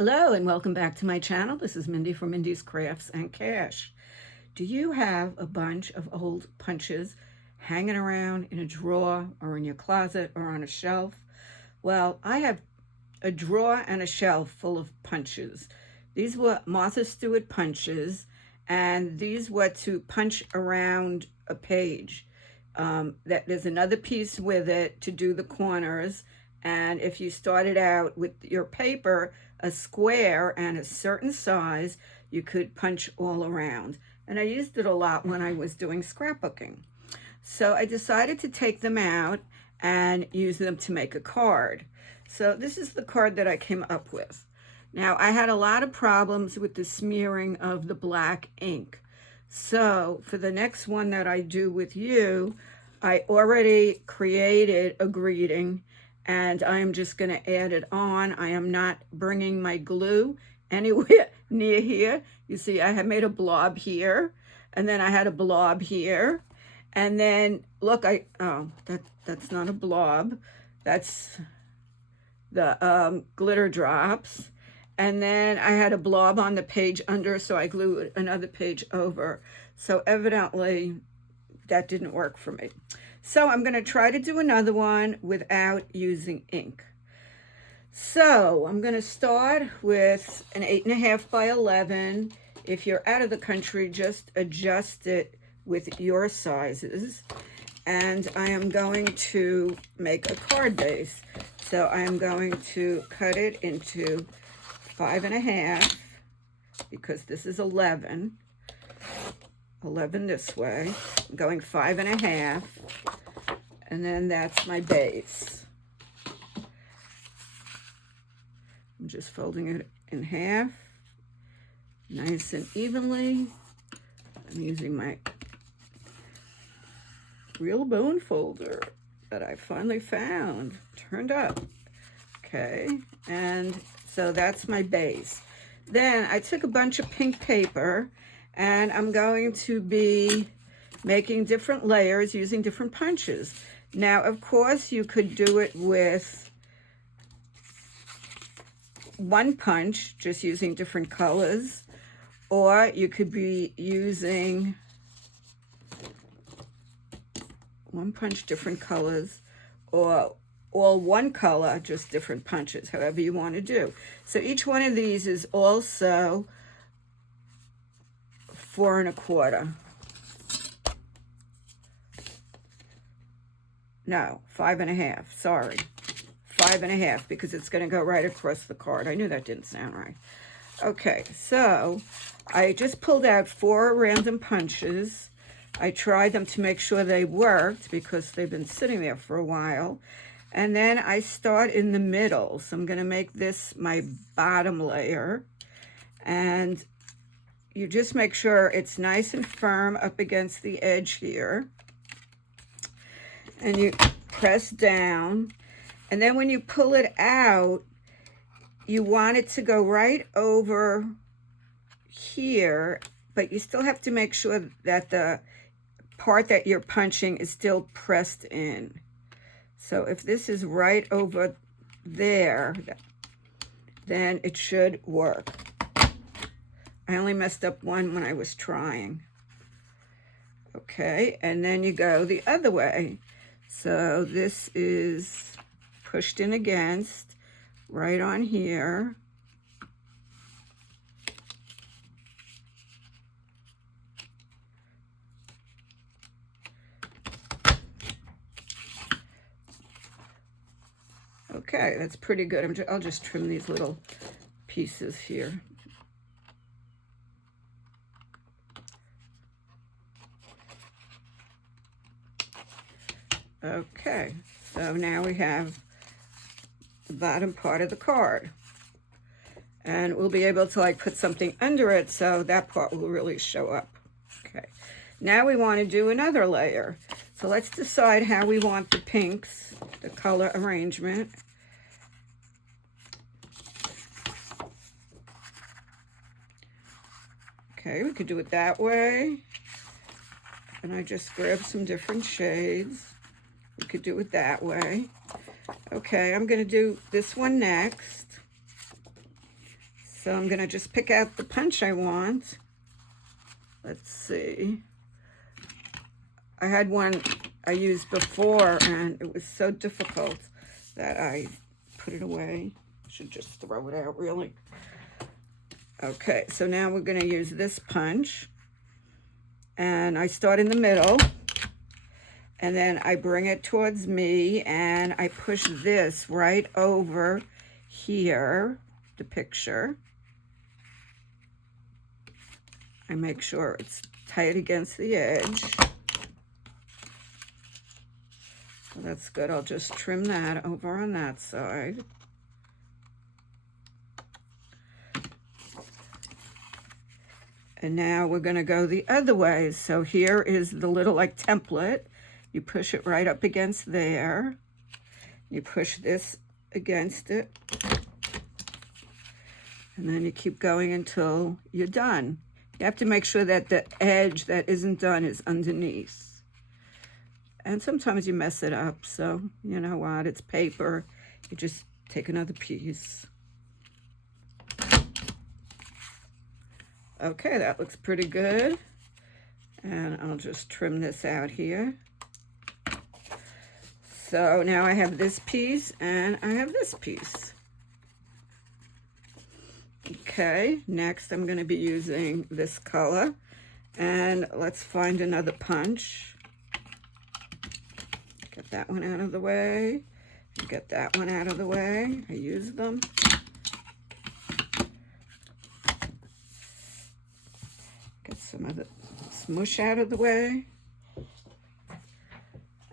Hello and welcome back to my channel. This is Mindy from Mindy's Crafts and Cash. Do you have a bunch of old punches hanging around in a drawer or in your closet or on a shelf? Well, I have a drawer and a shelf full of punches. These were Martha Stewart punches, and these were to punch around a page. That there's another piece with it to do the corners, and if you started out with your paper, a square and a certain size, you could punch all around. And I used it a lot when I was doing scrapbooking. So I decided to take them out and use them to make a card. So this is the card that I came up with. Now, I had a lot of problems with the smearing of the black ink. So for the next one that I do with you, I already created a greeting and I am just going to add it on. I am not bringing my glue anywhere near here. You see, I have made a blob here, and then I had a blob here, and then look, that's not a blob. That's the glitter drops. And then I had a blob on the page under, so I glued another page over. So evidently that didn't work for me. So I'm going to try to do another one without using ink. So I'm going to start with an 8.5 by 11. If you're out of the country, just adjust it with your sizes. And I am going to make a card base. So I am going to cut it into 5.5 because this is 11. 11 this way. I'm going 5.5. And then that's my base. I'm just folding it in half, nice and evenly. I'm using my real bone folder that I finally found, turned up. Okay, and so that's my base. Then I took a bunch of pink paper and I'm going to be making different layers using different punches. Now, of course, you could do it with one punch, just using different colors, or you could be using one punch, different colors, or all one color, just different punches, however you want to do. So each one of these is also 4.25. No, 5.5, sorry. 5.5, because it's going to go right across the card. I knew that didn't sound right. Okay, so I just pulled out 4 random punches. I tried them to make sure they worked because they've been sitting there for a while. And then I start in the middle. So I'm going to make this my bottom layer. And you just make sure it's nice and firm up against the edge here. And you press down. And then when you pull it out, you want it to go right over here, but you still have to make sure that the part that you're punching is still pressed in. So if this is right over there, then it should work. I only messed up one when I was trying. Okay, and then you go the other way. So this is pushed in against, right on here. Okay, that's pretty good. I'll just trim these little pieces here. Okay, so now we have the bottom part of the card. And we'll be able to put something under it so that part will really show up. Okay, now we want to do another layer. So let's decide how we want the pinks, the color arrangement. Okay, we could do it that way. And I just grab some different shades. We could do it that way. Okay, I'm going to do this one next. So I'm gonna just pick out the punch I want. Let's see. I had one I used before and it was so difficult that I put it away. Should just throw it out, really. Okay, so now we're gonna use this punch. And I start in the middle. And then I bring it towards me and I push this right over here, the picture. I make sure it's tight against the edge. So that's good. I'll just trim that over on that side. And now we're going to go the other way. So here is the little like template. You push it right up against there. You push this against it. And then you keep going until you're done. You have to make sure that the edge that isn't done is underneath. And sometimes you mess it up, so you know what, it's paper. You just take another piece. Okay, that looks pretty good. And I'll just trim this out here. So now I have this piece and I have this piece. Okay, next I'm going to be using this color. And let's find another punch. Get that one out of the way. Get that one out of the way. I use them. Get some of the smush out of the way.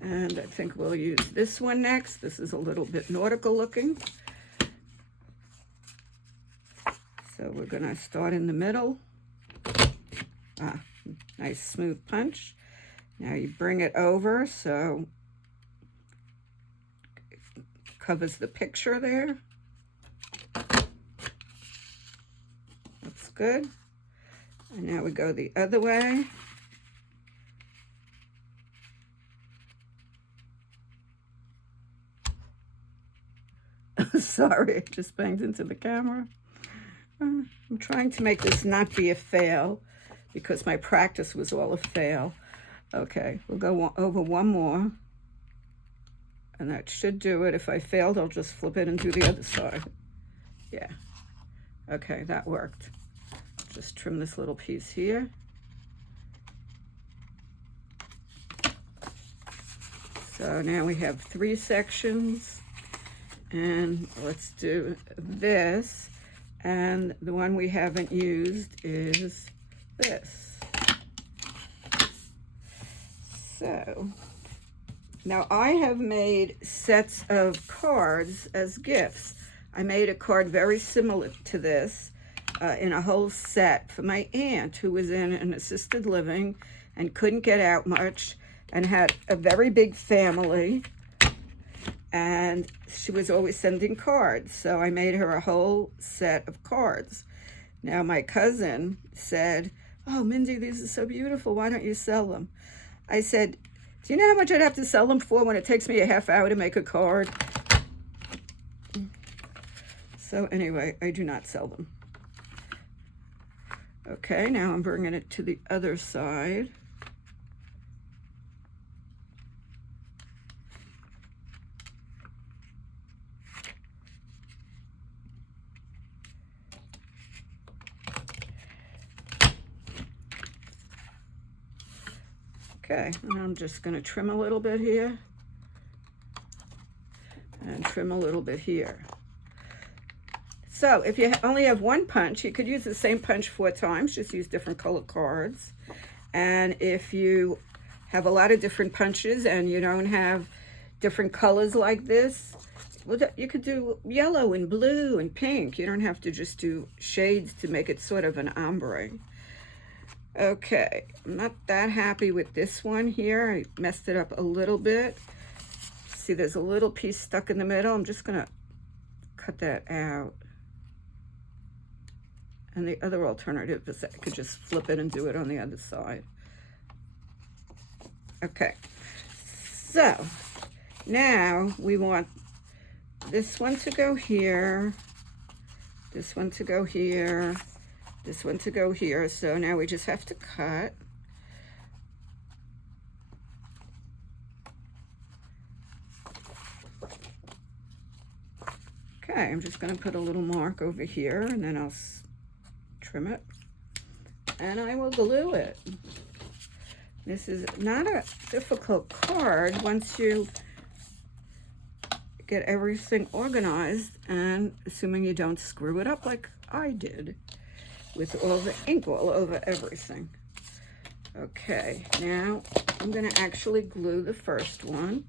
And I think we'll use this one next. This is a little bit nautical looking. So we're going to start in the middle. Nice smooth punch. Now you bring it over so it covers the picture there. That's good. And now we go the other way. Sorry, it just banged into the camera. I'm trying to make this not be a fail because my practice was all a fail. Okay, we'll go over one more. And that should do it. If I failed, I'll just flip it and do the other side. Yeah. Okay, that worked. Just trim this little piece here. So now we have 3 sections. And let's do this. And the one we haven't used is this. So now I have made sets of cards as gifts. I made a card very similar to this in a whole set for my aunt who was in an assisted living and couldn't get out much and had a very big family. And she was always sending cards. So I made her a whole set of cards. Now my cousin said, "Oh, Mindy, these are so beautiful. Why don't you sell them?" I said, "Do you know how much I'd have to sell them for when it takes me a half hour to make a card?" So anyway, I do not sell them. Okay, now I'm bringing it to the other side. Okay, and I'm just going to trim a little bit here and trim a little bit here. So if you only have one punch, you could use the same punch 4 times, just use different color cards. And if you have a lot of different punches and you don't have different colors like this, well, you could do yellow and blue and pink. You don't have to just do shades to make it sort of an ombre. Okay, I'm not that happy with this one here. I messed it up a little bit. See, there's a little piece stuck in the middle. I'm just gonna cut that out. And the other alternative is that I could just flip it and do it on the other side. Okay, so now we want this one to go here, this one to go here, this one to go here. So now we just have to cut. Okay, I'm just going to put a little mark over here, and then I'll trim it, and I will glue it. This is not a difficult card once you get everything organized, and assuming you don't screw it up like I did with all the ink all over everything. Okay, now I'm going to actually glue the first one.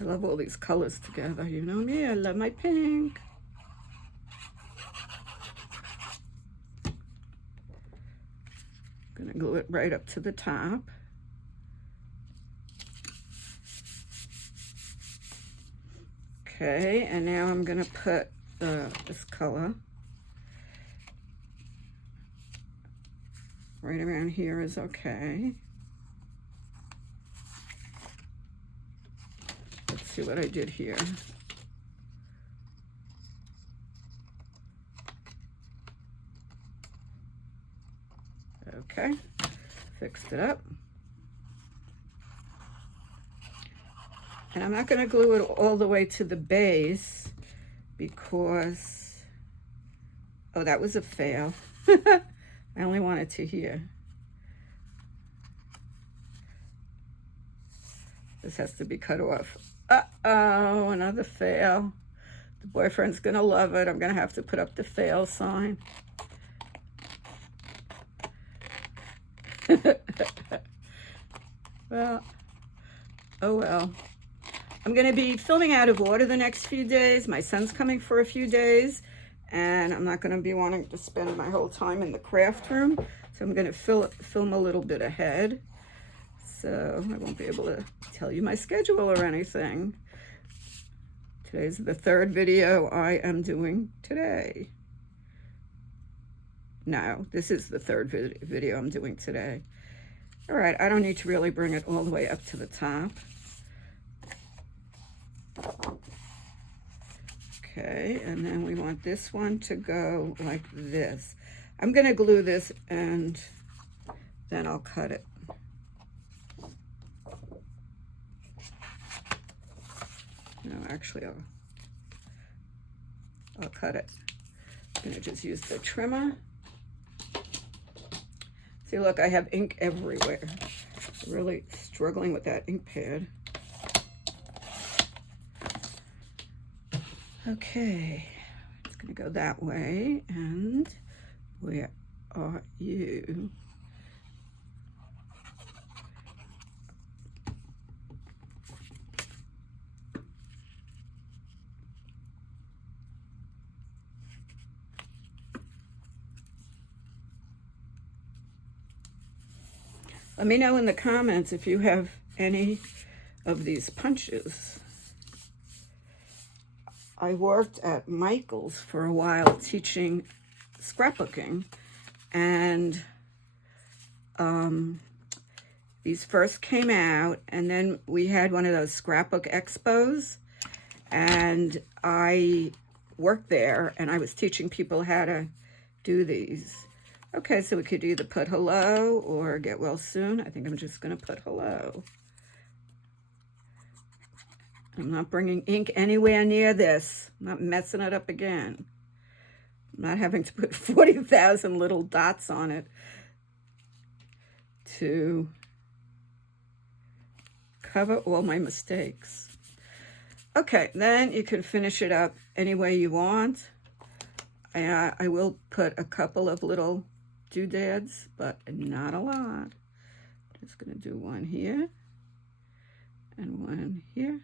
I love all these colors together. You know me, I love my pink. I'm gonna glue it right up to the top. Okay, and now I'm gonna put this color right around here is okay. See what I did here. Okay, fixed it up. And I'm not going to glue it all the way to the base because, oh, that was a fail. I only wanted to here. This has to be cut off. Uh-oh, another fail. The boyfriend's gonna love it. I'm gonna have to put up the fail sign. Well, oh well. I'm gonna be filming out of order the next few days. My son's coming for a few days, and I'm not gonna be wanting to spend my whole time in the craft room. So I'm gonna film a little bit ahead. So I won't be able to tell you my schedule or anything. Today's the third video I am doing today. No, this is the third video I'm doing today. All right, I don't need to really bring it all the way up to the top. Okay, and then we want this one to go like this. I'm gonna glue this and then I'll cut it. No, actually, I'll cut it. I'm gonna just use the trimmer. See, look, I have ink everywhere. Really struggling with that ink pad. Okay, it's gonna go that way, and where are you? Let me know in the comments if you have any of these punches. I worked at Michael's for a while teaching scrapbooking, and these first came out, and then we had one of those scrapbook expos, and I worked there, and I was teaching people how to do these. Okay, so we could either put hello or get well soon. I think I'm just going to put hello. I'm not bringing ink anywhere near this. I'm not messing it up again. I'm not having to put 40,000 little dots on it to cover all my mistakes. Okay, then you can finish it up any way you want. I will put a couple of little doodads, but not a lot. Just going to do one here and one here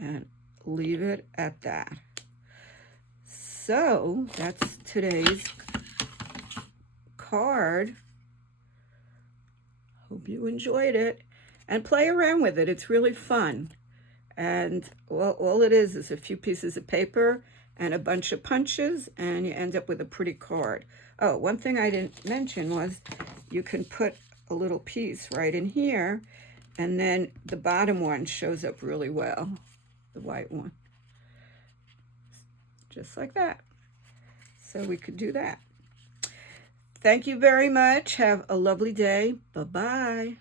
and leave it at that. So that's today's card. Hope you enjoyed it, and play around with it. It's really fun. And all it is a few pieces of paper and a bunch of punches, and you end up with a pretty card. Oh, one thing I didn't mention was you can put a little piece right in here, and then the bottom one shows up really well, the white one, just like that. So we could do that. Thank you very much. Have a lovely day. Bye-bye.